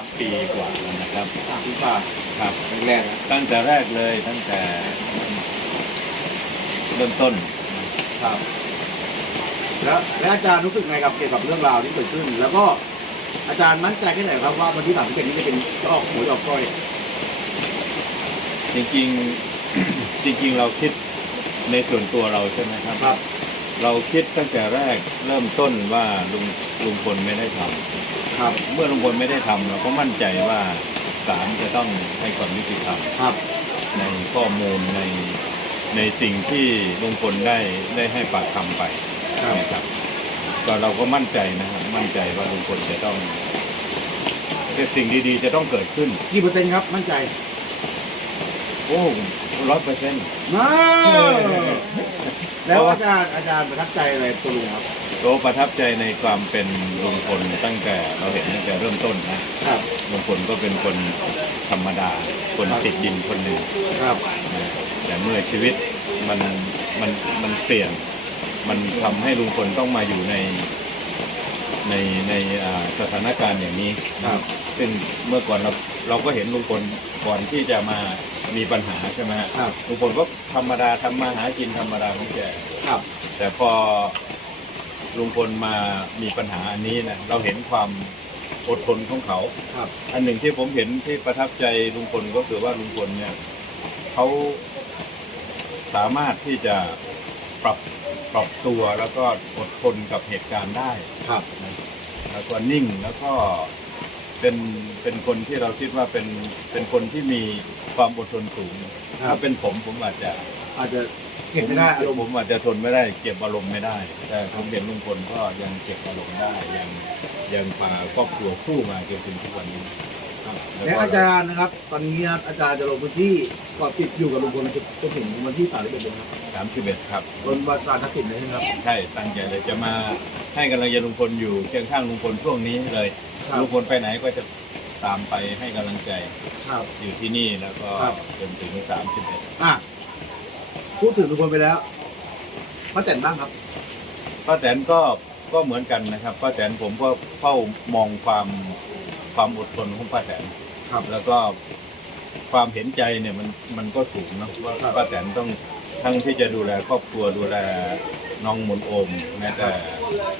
ามปีกว่าแล้วนะครับสามปีกว่าครับแรกๆนะตั้งแต่แรกเลยตั้งแต่เริ่มต้นครับ แล้วแล้วอาจารย์รู้สึกไงกับเกี่ยวกับเรื่องราวที่เกิดขึ้น แล้วก็อาจารย์มั่นใจแค่ไหนครับว่าวันที่สามสิบเจ็ดนี้จะเป็นจะออกหวยออกก้อยจริงๆจริง ๆ เราคิดในส่วนตัวเราใช่ไหมครับครับ เราคิดตั้งแต่แรกเริ่มต้นว่าลุงลุงพลไม่ได้ทำครับเมื่อลุงพลไม่ได้ทำเราก็มั่นใจว่าศาลจะต้องให้ความยุติธรรม ครับ ในข้อมูลในในสิ่งที่ลุงพลได้ได้ให้ปากคำไปครับ นะครับก็เราก็มั่นใจนะครับมั่นใจว่าลุงพลจะต้องแต่สิ่งดีๆจะต้องเกิดขึ้น กี่เปอร์เซ็นต์ครับ มั่นใจโอ้ร้อยเปอร์เซ็นต์ น้า แล้วอาจารย์อาจารย์ประทับใจอะไรตัวลุงครับโตประทับใจในความเป็นลุงพลตั้งแต่เราเห็นตั้งแต่เริ่มต้นนะครับลุงพลก็เป็นคนธรรมดา คนติดดินคนหนึ่งครับนะแต่เมื่อชีวิตมันมันมันเปลี่ยน มันทำให้ลุงพลต้องมาอยู่ในในในอ่าสถานการณ์อย่างนี้ครับซึ่งเมื่อก่อนเราเราก็เห็นลุงพลก่อนที่จะมา มีปัญหาใช่ไหมฮะครับ ลุงพลก็ธรรมดาทำมาหากินธรรมดาของแก ครับ แต่พอลุงพลมามีปัญหาอันนี้นะเราเห็นความอดทนของเขา ครับ อันหนึ่งที่ผมเห็นที่ประทับใจลุงพลก็คือว่าลุงพลเนี่ยเขาสามารถที่จะปรับปรับตัวแล้วก็อดทนกับเหตุการณ์ได้ ครับนะแล้วก็นิ่งแล้วก็เป็นเป็นคนที่เราคิดว่าเป็นเป็นคนที่มี ความอดทนสูง ครัถ้าบเป็นผมผมอาจจะอาจจะเก็บไม่ได้อารมณ์ผมอาจจะทนไม่ได้เก็บอารมณ์ไม่ได้ แต่ผมเห็นลุงพลก็ยังเก็บอารมณ์ได้ยังยังพาครอบครัวสู้มาจนถึงทุกวันนี้ครับและอาจารย์นะครับ ตอนนี้อาจารย์จะลงพื้นที่เกาะติดอยู่กับลุงพลจนถึงวันที่สามสิบเอ็ดครับสามสิบเอ็ดครับ บนวันการทักษิณเลยนะครับ ใช่ตั้งใจเลยจะมาให้กำลังใจลุงพลอยู่เคียงข้างลุงพลช่วงนี้เลยครับ ลุงพลไปไหนก็จะ ตามไปให้กำลังใจครับ อยู่ที่นี่แล้วก็ครับ จนถึงสามสิบเอ็ดอะพูดถึงลุงพลไปแล้วป้าแตนบ้างครับ ป้าแตนก็ก็เหมือนกันนะครับป้าแตนผมก็เฝ้ามองความความอดทนของป้าแตนครับ แล้วก็ ความเห็นใจเนี่ยมันมันก็สูงเนอะว่าครับป้าแตนต้องทั้งที่จะดูแลครอบครัวดูแลน้องมนโอมแม้แต่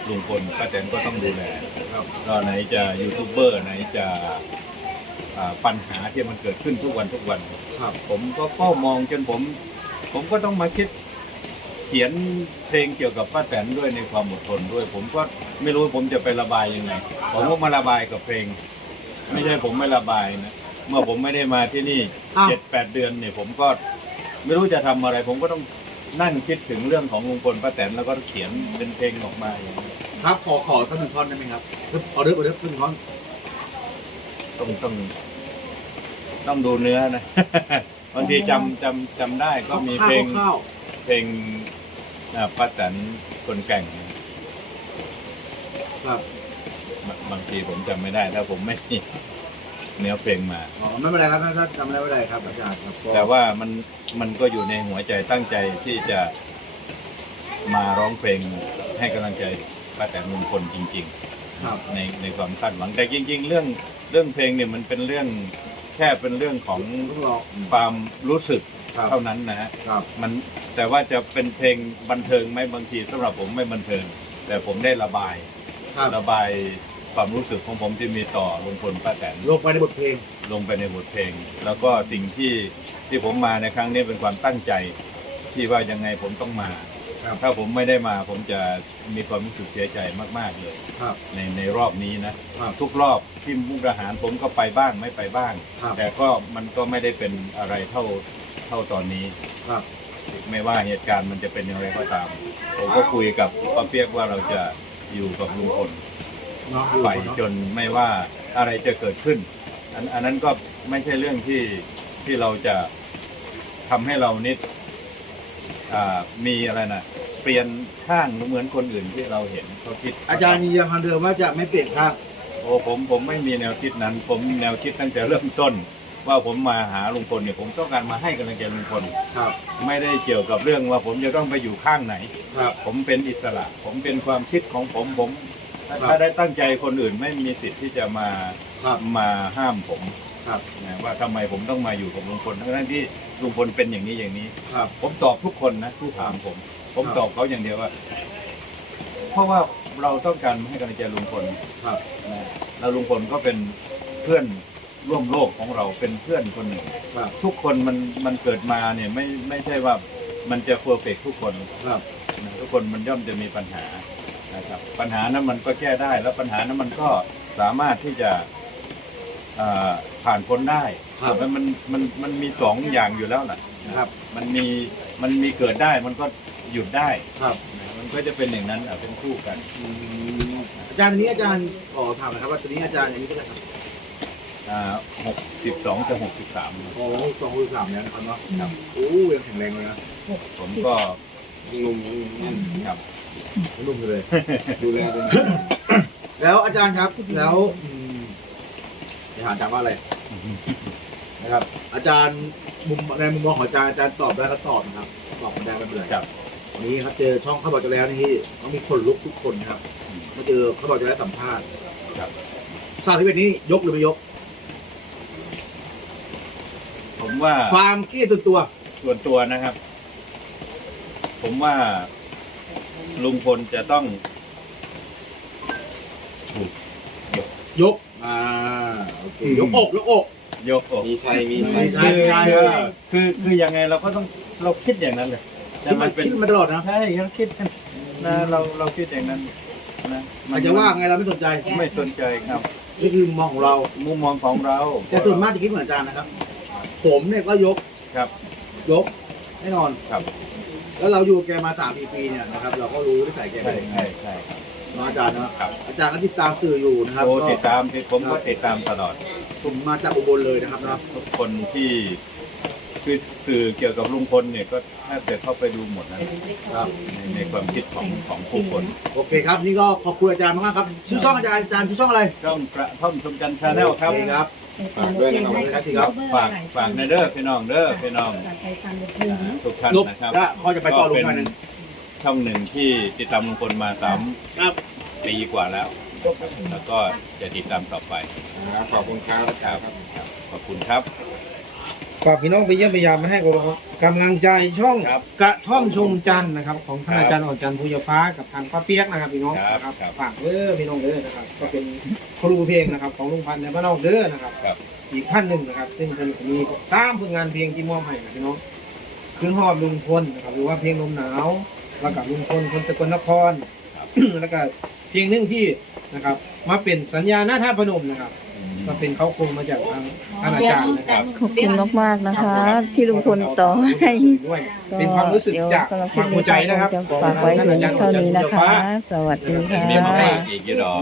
ลุงพลป้าแตนก็ต้องดูแลครับก็ไหนจะยูทูบเบอร์ไหนจะอ่าปัญหาที่มันเกิดขึ้นทุกวันทุกวันครับผมก็เฝ้ามองจนผม ผมก็ต้องมาคิดเขียนเพลงเกี่ยวกับป้าแตนด้วยในความอดทนด้วย ผมก็ไม่รู้ผมจะไประบายยังไงผมก็มาระบายกับเพลง ไม่ใช่ผมไม่ระบายนะ เมื่อผมไม่ได้มาที่นี่อ้าว เจ็ดแปดเดือนเนี่ยผมก็ไม่รู้จะทำอะไร ผมก็ต้องนั่งคิดถึงเรื่องของลุงพลป้าแตนแล้วก็เขียนเป็นเพลงออกมาอย่างนี้ครับ ขอขอสักหนึ่งท่อนได้ไหมครับเอาเรื่องเอาเรื่องหนึ่งท่อนต้องต้องต้องดูเนื้อนะ บางทีจำจำจำได้ก็มีเพลง ข้าวเพลงอ่าป้าแตนคนแก่ง ๆครับ บางบางทีผมจำไม่ได้ถ้าผมไม่มี เนื้อเพลงมา อ๋อไม่เป็นไรครับถ้าจำไม่ได้ไม่เป็นไรครับอาจารย์ครับก็แต่ว่ามันมันก็อยู่ในหัวใจตั้งใจที่จะมาร้องเพลงให้กำลังใจป้าแตนลุงพลจริง ครับๆ ในในความคาดหวังแต่จริง ๆ เรื่องเรื่องเพลงเนี่ยมันเป็นเรื่องแค่เป็นเรื่องของต้องรอความรู้สึกครับเท่านั้นนะฮะ ครับมันแต่ว่าจะเป็นเพลงบันเทิงไหมบางทีสำหรับผมไม่บันเทิง แต่ผมได้ระบายครับ ระบาย ความรู้สึกของผมที่มีต่อลุงพลป้าแตนลงไปในบทเพลง ลงไปในบทเพลง แล้วก็สิ่งที่ที่ผมมาในครั้งนี้เป็นความตั้งใจ ที่ว่ายังไงผมต้องมา ครับถ้าผมไม่ได้มาผมจะมีความรู้สึกเสียใจมาก ๆเลย ครับ ในในรอบนี้นะครับทุกรอบที่มุกดาหารผมก็ไปบ้างไม่ไปบ้าง ครับ แต่ก็มันก็ไม่ได้เป็นอะไรเท่าเท่าตอนนี้ ครับ ไม่ว่าเหตุการณ์มันจะเป็นอย่างไรก็ตาม ผมก็คุยกับป้าเปียกว่าเราจะอยู่กับลุงพลเนาะอยู่ ไปจนไม่ว่าอะไรจะเกิดขึ้น อันนั้นก็ไม่ใช่เรื่องที่ที่เราจะทำให้เรานิดอ่มีอะไรนะเปลี่ยนข้างเหมือนคนอื่นที่เราเห็นเขาคิด อาจารย์ยืนยันคำเดิมว่าจะไม่เปลี่ยนข้างโอ้ผมผมไม่มีแนวคิดนั้น ผมมีแนวคิดตั้งแต่เริ่มต้น ว่าผมมาหาลุงพลเนี่ยผมต้องการมาให้กำลังใจลุงพลครับ ไม่ได้เกี่ยวกับเรื่องว่าผมจะต้องไปอยู่ข้างไหนครับผมเป็นอิสระ ผมเป็นความคิดของผมผม ถ้าครับถ้าได้ตั้งใจคนอื่นไม่มีสิทธิ์ที่จะมาครับมาห้ามผมครับ นะว่าทำไมผมต้องมาอยู่กับลุงพลทั้งๆที่ลุงพลเป็นอย่างนี้อย่างนี้ ครับ ผมตอบทุกคนนะที่ถามผม ผมครับ ตอบเขาอย่างเดียวว่า เพราะว่าเราต้องการให้กำลังใจลุงพล ครับนะแล้วลุงพลก็เป็นเพื่อนร่วมโลกของเราเป็นเพื่อนคนหนึ่ง ครับ ทุกคนมันมันเกิดมาเนี่ยไม่ไม่ใช่ว่ามันจะเพอร์เฟกทุกคนครับ นะทุกคนมันย่อมจะมีปัญหา นะครับปัญหานั้นมันก็แก้ได้ แล้วปัญหานั้นมันก็สามารถที่จะอ่าผ่านพ้นได้ครับ มันมันมันมันมีสองอย่างอยู่แล้วแหละครับ มันมีมันมีเกิดได้มันก็หยุดได้ ครับนะมันก็จะเป็นอย่างนั้นอะเป็นคู่กันอืมอาจารย์ทีนี้อาจารย์ขอถามหนะครับว่าทีนี้อาจารย์อย่างนี้ก็ได้ครับอ่าหกสิบสองจะหกสิบสามโอ้สองหรือสามแล้วนะครับเนาะครับโอ้ยังแข็งแรงเลยนะผมก็หนุ่มครับ นุ่มเลย ดูแลดีแล้วอาจารย์ครับ แล้วอืมจะถามอาจารย์ว่าอะไรนะครับ อาจารย์มุมในมุมมองของอาจารย์อาจารย์ตอบได้ก็ตอบนะครับ ตอบไม่ได้ไม่เป็นไรครับ วันนี้ครับเจอช่องเขาบอกจะแล้วนี่ต้องมีคนลุกทุกคนครับมาเจอเขาบอกจะแล้วสัมภาษณ์ครับ ซาที่เป็นนี้ยกหรือไม่ยก ผมว่าความคิดส่วนตัวส่วนตัวนะครับ ผมว่า ลุงพลจะต้องถูกยกยก อ่า โอเค ยกอก ยกอก ยกอกมีชัย มีชัไม่ยใช่ใช่คือเออคือคือยังไงเราก็ต้องเราคิดอย่างนั้นเลยแต่คิดมัมานเป็นคิดมาตลอดนะใช่เราคิดนะเราเราคิดอย่างนั้นนะใครจะว่าไงเราไม่สนใจ ไม่สนใจครับ นี่คือมุมมองของเรา มุมมองของเราแต่ส่วนมากจะคิดเหมือนอาจารย์นะครับ ผมเนี่ยก็ยก ครับ ยก แน่นอน ครับ แล้วเราอยู่กับแกมาสามปีปีเนี่ยนะครับเราก็รู้นิสัยแกใช่เป็นยังไงใช่ใช่ครับ เนาะอาจารย์เนาะครับ อาจารย์ก็ติดตามสื่ออยู่นะครับโอ้ก็ติดตามผมก็ติดตามตลอด ผมมาจากอุบลเลยนะครับเนาะทุกคนที่คือสื่อเกี่ยวกับลุงพลเนี่ยก็แทบจะเข้าไปดูหมดนะครับ ในในความคิดของของผู้คนโอเคครับ นี่ก็ขอบคุณอาจารย์มากๆครับชื่อช่องอาจารย์อาจารย์ชื่อช่องอะไร ช่องกระท่อมชมกันชาแนลครับ โอเคครับ ฝากด้วยนะครับครับฝากฝากในเด้อพี่น้องเด้อพี่น้องไปทำบุญอ่าทุกท่านนุ๊กนะครับและพอจะไปต่อลุงหน่อยหนึงช่องหนึ่งที่ติดตามลุงพลมาสามครับปีกว่าแล้วนะครับแล้วก็จะติดตามต่อไปครับ ขอบคุณครับครับครับขอบคุณครับ ฝากพี่น้องไปเยี่ยมพยายามมาให้กำลังใจช่องครับกระท่อมชมจันทร์นะครับ ของท่านอาจารย์อ่อนจันทร์ภูยฟ้ากับทางป้าเปียกนะครับพี่น้องครับนะครับครับ ฝากเด้อพี่น้องเด้อนะครับ ก็เป็นครูเพลงนะครับของลุงพันธ์ในบ้านนอกเด้อนะครับ ครับ อีกท่านหนึ่งนะครับ ซึ่งเพิ่นก็มีสร้างผลงานเพลงที่มอบให้นะพี่น้องคืนหอบลุงพลนะครับหรือว่าเพลงลมหนาวแล้วกับลุงพลคนสกลนครแล้วก็เพลงหนึ่งที่นะครับ มาเป็นสัญญาหน้าท่าพนมนะครับ ก็เป็นเขาโครงมาจากทางท่านอาจารย์นะครับขอบคุณมากๆนะคะ ที่ลุงพลต่อให้ ด้วยเป็นความรู้สึกจากสำหรับความหัวใจนะครับฝากไว้เพียงเท่านี้นะคะ สวัสดีมีมาค่ะให้อีกกี่ดอก